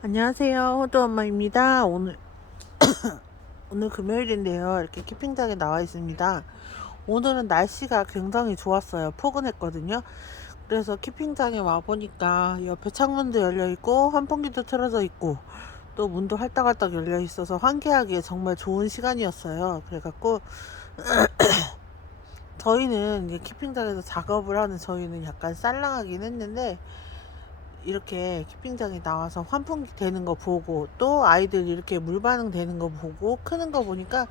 안녕하세요. 호두 엄마입니다. 오늘 금요일인데요. 이렇게 캠핑장에 나와 있습니다. 오늘은 날씨가 굉장히 좋았어요. 포근했거든요. 그래서 캠핑장에 와 보니까 옆에 창문도 열려 있고 환풍기도 틀어져 있고 또 문도 활딱활딱 열려 있어서 환기하기에 정말 좋은 시간이었어요. 그래갖고 저희는 이제 캠핑장에서 작업을 하는 저희는 약간 쌀랑하긴 했는데 이렇게 캠핑장에 나와서 환풍기 되는 거 보고 또 아이들 이렇게 물 반응 되는 거 보고 크는 거 보니까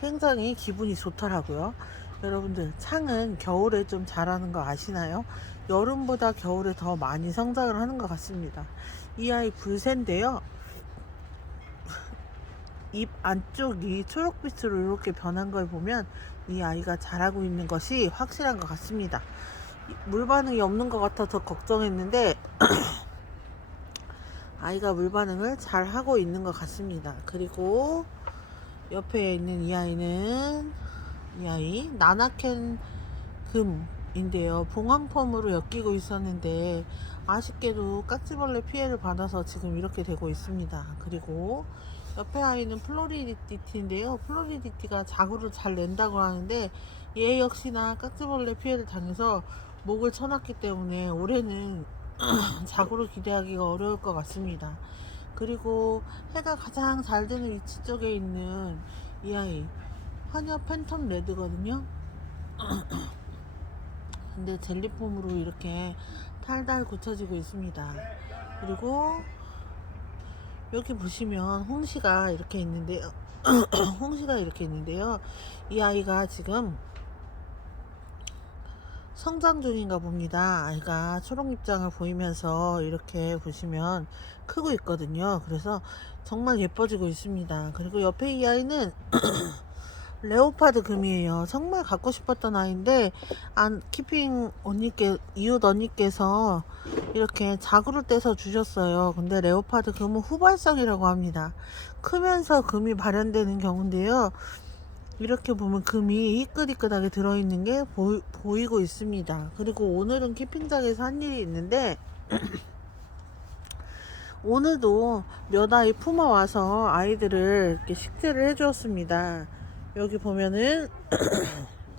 굉장히 기분이 좋더라고요. 여러분들 창은 겨울에 좀 자라는 거 아시나요? 여름보다 겨울에 더 많이 성장을 하는 것 같습니다. 이 아이 불새인데요. 입 안쪽이 초록빛으로 이렇게 변한 걸 보면 이 아이가 자라고 있는 것이 확실한 것 같습니다. 물 반응이 없는 것 같아서 걱정했는데 아이가 물 반응을 잘 하고 있는 것 같습니다. 그리고 옆에 있는 이 아이 나나캔 금인데요. 봉황펌으로 엮이고 있었는데 아쉽게도 깍지벌레 피해를 받아서 지금 이렇게 되고 있습니다. 그리고 옆에 아이는 플로리디티인데요. 플로리디티가 자구를 잘 낸다고 하는데 얘 역시나 깍지벌레 피해를 당해서 목을 쳐놨기 때문에 올해는 자구를 기대하기가 어려울 것 같습니다. 그리고 해가 가장 잘 드는 위치 쪽에 있는 이 아이 하녀 팬텀 레드거든요. 근데 젤리폼으로 이렇게 탈달 고쳐지고 있습니다. 그리고 여기 보시면 홍시가 이렇게 있는데요. 홍시가 이렇게 있는데요. 이 아이가 지금 성장 중인가 봅니다. 아이가 초록 입장을 보이면서 이렇게 보시면 크고 있거든요. 그래서 정말 예뻐지고 있습니다. 그리고 옆에 이 아이는 레오파드 금이에요. 정말 갖고 싶었던 아이인데 키핑 이웃 언니께서 이렇게 자구를 떼서 주셨어요. 근데 레오파드 금은 후발성이라고 합니다. 크면서 금이 발현되는 경우인데요. 이렇게 보면 금이 희끗희끗하게 들어있는 게 보이고 있습니다. 그리고 오늘은 캠핑장에서 한 일이 있는데 오늘도 몇 아이 품어와서 아이들을 이렇게 식재를 해주었습니다. 여기 보면은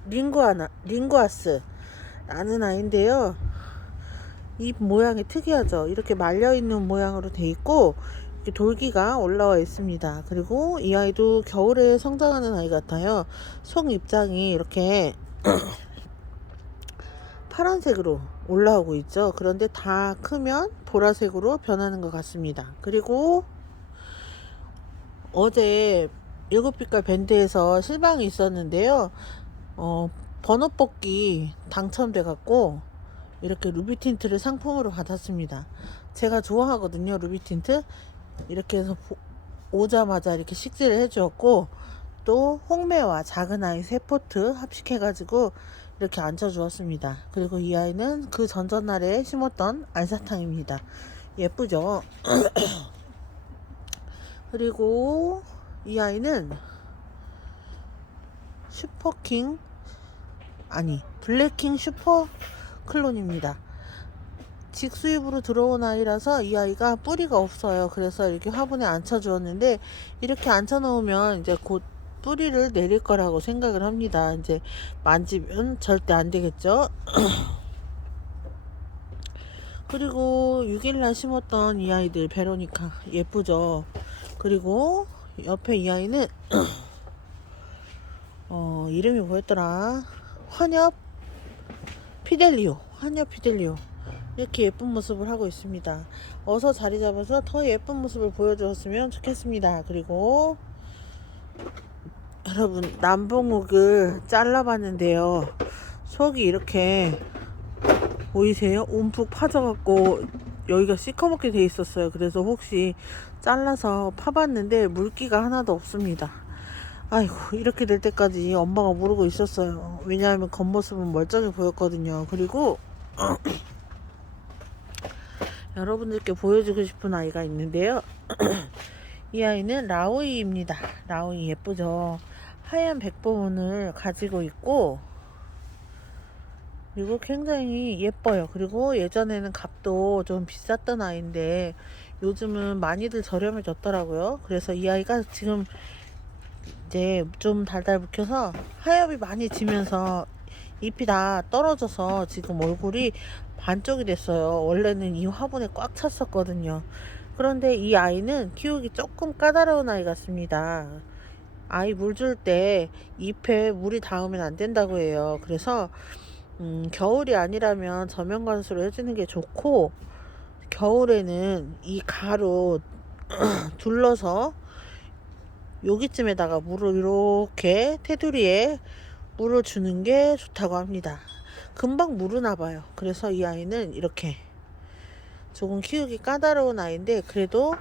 링구아스 라는 아이인데요. 잎 모양이 특이하죠. 이렇게 말려있는 모양으로 돼 있고 이렇게 돌기가 올라와 있습니다. 그리고 이 아이도 겨울에 성장하는 아이 같아요. 속 입장이 이렇게 파란색으로 올라오고 있죠. 그런데 다 크면 보라색으로 변하는 것 같습니다. 그리고 어제 7빛깔 밴드에서 실방이 있었는데요. 어, 번호 뽑기 당첨돼 갖고 이렇게 루비 틴트를 상품으로 받았습니다. 제가 좋아하거든요, 루비 틴트. 이렇게 해서 오자마자 이렇게 식재를 해주었고 또 홍매와 작은 아이 세 포트 합식해가지고 이렇게 앉혀주었습니다. 그리고 이 아이는 그 전전날에 심었던 알사탕입니다. 예쁘죠? 그리고 이 아이는 슈퍼킹 블랙킹 슈퍼 클론입니다. 직수입으로 들어온 아이라서 이 아이가 뿌리가 없어요. 그래서 이렇게 화분에 앉혀주었는데 이렇게 앉혀놓으면 이제 곧 뿌리를 내릴 거라고 생각을 합니다. 이제 만지면 절대 안 되겠죠. 그리고 6일날 심었던 이 아이들 베로니카 예쁘죠. 그리고 옆에 이 아이는 이름이 뭐였더라? 환엽 피델리오 이렇게 예쁜 모습을 하고 있습니다. 어서 자리 잡아서 더 예쁜 모습을 보여주었으면 좋겠습니다. 그리고 여러분 남봉옥을 잘라봤는데요. 속이 이렇게 보이세요? 움푹 파져갖고 여기가 시커멓게 돼 있었어요. 그래서 혹시 잘라서 파봤는데 물기가 하나도 없습니다. 아이고 이렇게 될 때까지 엄마가 모르고 있었어요. 왜냐하면 겉모습은 멀쩡해 보였거든요. 그리고 여러분들께 보여주고 싶은 아이가 있는데요. 이 아이는 라우이입니다. 라우이 예쁘죠? 하얀 백봉을 가지고 있고 그리고 굉장히 예뻐요. 그리고 예전에는 값도 좀 비쌌던 아이인데 요즘은 많이들 저렴해졌더라고요. 그래서 이 아이가 지금 이제 좀 달달 묵혀서 하엽이 많이 지면서 잎이 다 떨어져서 지금 얼굴이 반쪽이 됐어요. 원래는 이 화분에 꽉 찼었거든요. 그런데 이 아이는 키우기 조금 까다로운 아이 같습니다. 아이 물 줄 때 잎에 물이 닿으면 안 된다고 해요. 그래서 겨울이 아니라면 저면 관수로 해주는 게 좋고, 겨울에는 이 가로 둘러서 여기쯤에다가 물을 이렇게 테두리에 물을 주는 게 좋다고 합니다. 금방 무르나 봐요. 그래서 이 아이는 이렇게 조금 키우기 까다로운 아이인데 그래도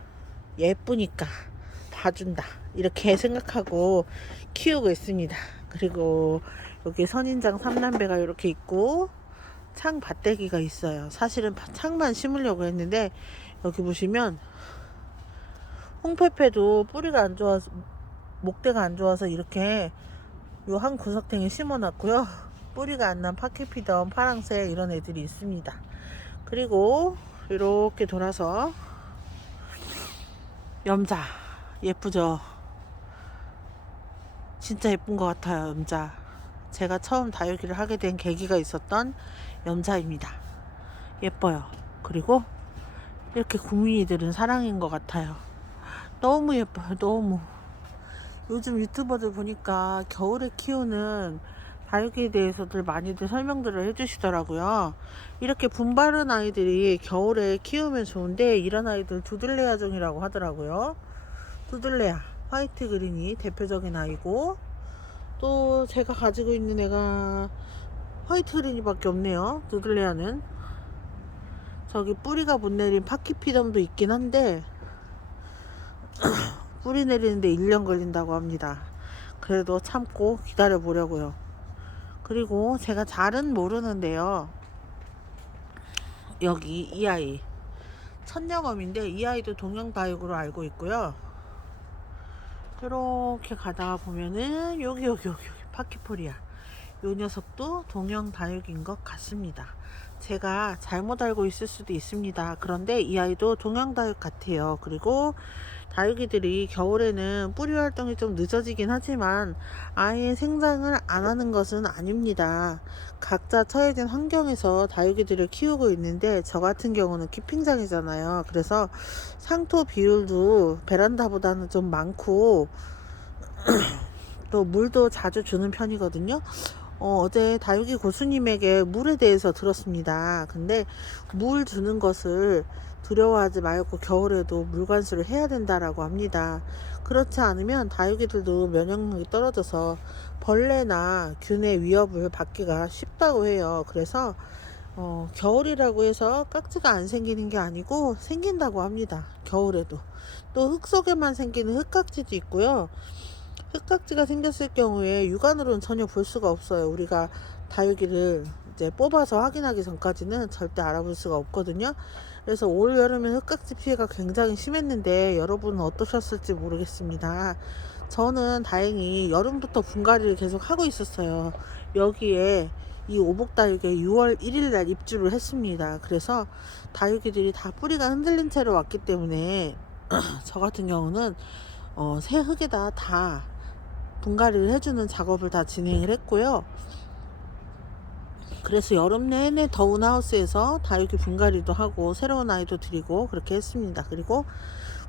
예쁘니까 봐준다 이렇게 생각하고 키우고 있습니다. 그리고 여기 선인장 3남배가 이렇게 있고 창 밭대기가 있어요. 사실은 창만 심으려고 했는데 여기 보시면 홍페페도 뿌리가 안 좋아서, 목대가 안 좋아서 이렇게 요 한 구석탱이 심어놨고요. 뿌리가 안 난 파키피덤, 파랑새 이런 애들이 있습니다. 그리고 이렇게 돌아서 염자 예쁘죠? 진짜 예쁜 것 같아요. 염자. 제가 처음 다육이를 하게 된 계기가 있었던 염자입니다. 예뻐요. 그리고 이렇게 구미이들은 사랑인 것 같아요. 너무 예뻐요. 너무. 요즘 유튜버들 보니까 겨울에 키우는 다육이에 대해서들 많이들 설명들을 해주시더라고요. 이렇게 분바른 아이들이 겨울에 키우면 좋은데 이런 아이들 두들레아 종이라고 하더라고요. 두들레아 화이트 그린이 대표적인 아이고, 또 제가 가지고 있는 애가 화이트 그린이 밖에 없네요. 두들레아는 저기 뿌리가 못 내린 파키피덤도 있긴 한데 뿌리 내리는데 1년 걸린다고 합니다. 그래도 참고 기다려 보려고요. 그리고 제가 잘은 모르는데요, 여기 이 아이 천녀검인데 이 아이도 동양다육으로 알고 있고요. 이렇게 가다가 보면은 여기 파키포리아, 요 녀석도 동양다육인 것 같습니다. 제가 잘못 알고 있을 수도 있습니다. 그런데 이 아이도 동양다육 같아요. 그리고 다육이들이 겨울에는 뿌리 활동이 좀 늦어지긴 하지만 아예 생장을 안 하는 것은 아닙니다. 각자 처해진 환경에서 다육이들을 키우고 있는데 저 같은 경우는 키핑장이잖아요. 그래서 상토 비율도 베란다보다는 좀 많고 또 물도 자주 주는 편이거든요. 어제 다육이 고수님에게 물에 대해서 들었습니다. 근데 물 주는 것을 두려워하지 말고 겨울에도 물관수를 해야 된다라고 합니다. 그렇지 않으면 다육이들도 면역력이 떨어져서 벌레나 균의 위협을 받기가 쉽다고 해요. 그래서 겨울이라고 해서 깍지가 안 생기는 게 아니고 생긴다고 합니다. 겨울에도. 또 흙 속에만 생기는 흙깍지도 있고요. 흙깍지가 생겼을 경우에 육안으로는 전혀 볼 수가 없어요. 우리가 다육이를 이제 뽑아서 확인하기 전까지는 절대 알아볼 수가 없거든요. 그래서 올 여름에 흙깍지 피해가 굉장히 심했는데 여러분은 어떠셨을지 모르겠습니다. 저는 다행히 여름부터 분갈이를 계속 하고 있었어요. 여기에 이 오복다육에 6월 1일 날 입주를 했습니다. 그래서 다육이들이 다 뿌리가 흔들린 채로 왔기 때문에 저 같은 경우는 새 흙에다 다 분갈이를 해주는 작업을 다 진행을 했고요. 그래서 여름 내내 더운 하우스에서 다육이 분갈이도 하고 새로운 아이도 드리고 그렇게 했습니다. 그리고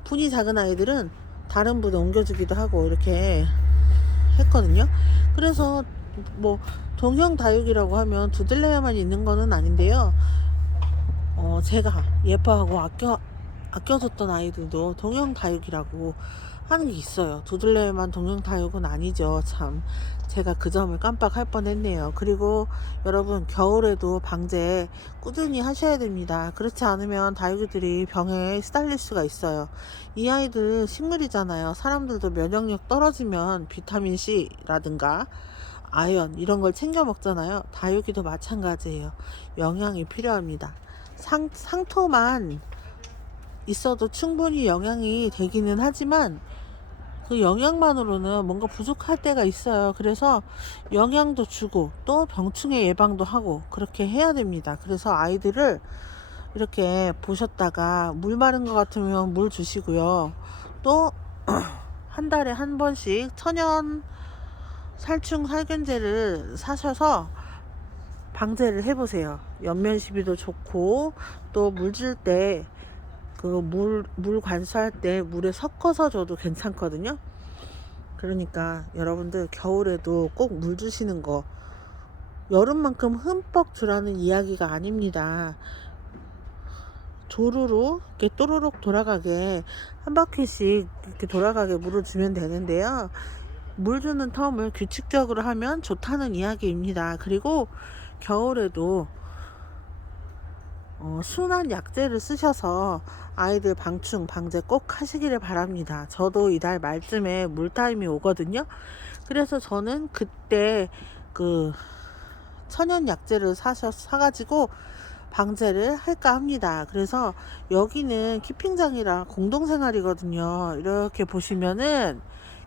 분이 작은 아이들은 다른 분에 옮겨주기도 하고 이렇게 했거든요. 그래서 뭐 동형 다육이라고 하면 두들레야만 있는 거는 아닌데요. 제가 예뻐하고 아껴줬던 아이들도 동형 다육이라고 하는 게 있어요. 두들레만 동형 다육은 아니죠. 참 제가 그 점을 깜빡할 뻔했네요. 그리고 여러분 겨울에도 방제 꾸준히 하셔야 됩니다. 그렇지 않으면 다육이들이 병에 시달릴 수가 있어요. 이 아이들 식물이잖아요. 사람들도 면역력 떨어지면 비타민 C라든가 아연 이런 걸 챙겨 먹잖아요. 다육이도 마찬가지예요. 영양이 필요합니다. 상토만 있어도 충분히 영양이 되기는 하지만 그 영양만으로는 뭔가 부족할 때가 있어요. 그래서 영양도 주고 또 병충해 예방도 하고 그렇게 해야 됩니다. 그래서 아이들을 이렇게 보셨다가 물 마른 것 같으면 물 주시고요. 또 한 달에 한 번씩 천연 살충 살균제를 사셔서 방제를 해보세요. 연면 시비도 좋고, 또 물 줄 때 그 물 관수할 때 물에 섞어서 줘도 괜찮거든요. 그러니까 여러분들 겨울에도 꼭 물 주시는 거, 여름만큼 흠뻑 주라는 이야기가 아닙니다. 조루루 이렇게 또르륵 돌아가게 한 바퀴씩 이렇게 돌아가게 물을 주면 되는데요. 물 주는 텀을 규칙적으로 하면 좋다는 이야기입니다. 그리고 겨울에도 순한 약재를 쓰셔서 아이들 방충 방제 꼭 하시기를 바랍니다. 저도 이달 말쯤에 물타임이 오거든요. 그래서 저는 그때 그 천연 약재를 사가지고 방제를 할까 합니다. 그래서 여기는 키핑장이랑 공동생활이거든요. 이렇게 보시면은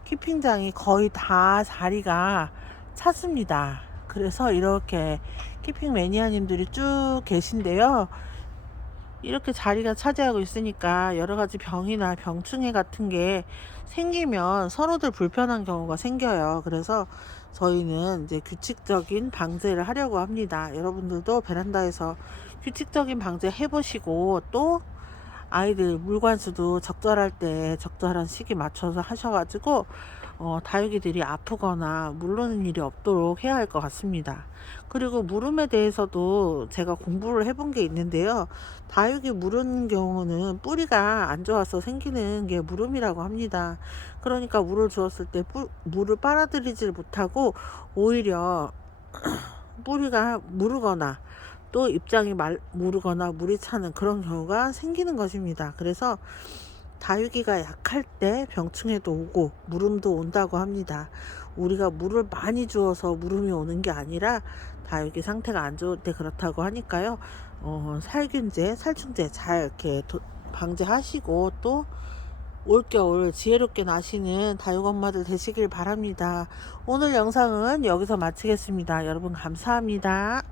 키핑장이 거의 다 자리가 찼습니다. 그래서 이렇게 키핑 매니아님들이 쭉 계신데요. 이렇게 자리가 차지하고 있으니까 여러 가지 병이나 병충해 같은 게 생기면 서로들 불편한 경우가 생겨요. 그래서 저희는 이제 규칙적인 방제를 하려고 합니다. 여러분들도 베란다에서 규칙적인 방제 해보시고, 또 아이들 물관수도 적절할 때 적절한 시기 맞춰서 하셔가지고 다육이들이 아프거나 물르는 일이 없도록 해야 할 것 같습니다. 그리고 물음에 대해서도 제가 공부를 해본 게 있는데요. 다육이 물은 경우는 뿌리가 안 좋아서 생기는 게 물음이라고 합니다. 그러니까 물을 주었을 때 물을 빨아들이질 못하고 오히려 뿌리가 무르거나 또 입장이 무르거나 물이 차는 그런 경우가 생기는 것입니다. 그래서 다육이가 약할 때 병충해도 오고 물음도 온다고 합니다. 우리가 물을 많이 주어서 물음이 오는 게 아니라 다육이 상태가 안 좋을 때 그렇다고 하니까요. 살균제, 살충제 잘 이렇게 방제하시고, 또 올겨울 지혜롭게 나시는 다육 엄마들 되시길 바랍니다. 오늘 영상은 여기서 마치겠습니다. 여러분 감사합니다.